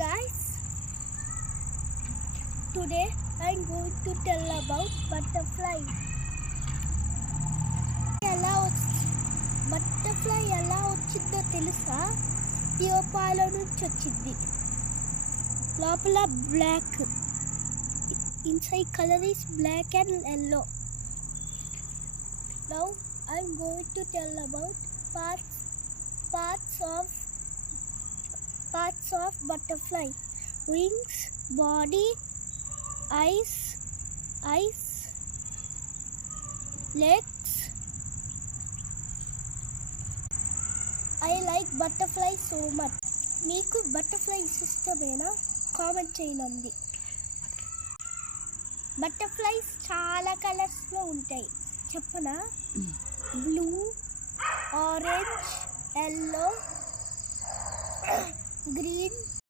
guys, today I'm going to tell about butterfly. Butterfly ఎలా వచ్చిందో తెలుసా? ప్యూపాల నుంచి వచ్చింది. లోపల black, inside color is black and yellow. Now I'm going to tell about parts of butterfly: wings, body, eyes, legs. I like butterfly so much. మీకు బటర్ఫ్లైస్ ఇష్టమేనా? కామెంట్ చేయండి. బటర్ఫ్లైస్ చాలా కలర్స్లో ఉంటాయి, చెప్పనా? Blue, orange, yellow, green,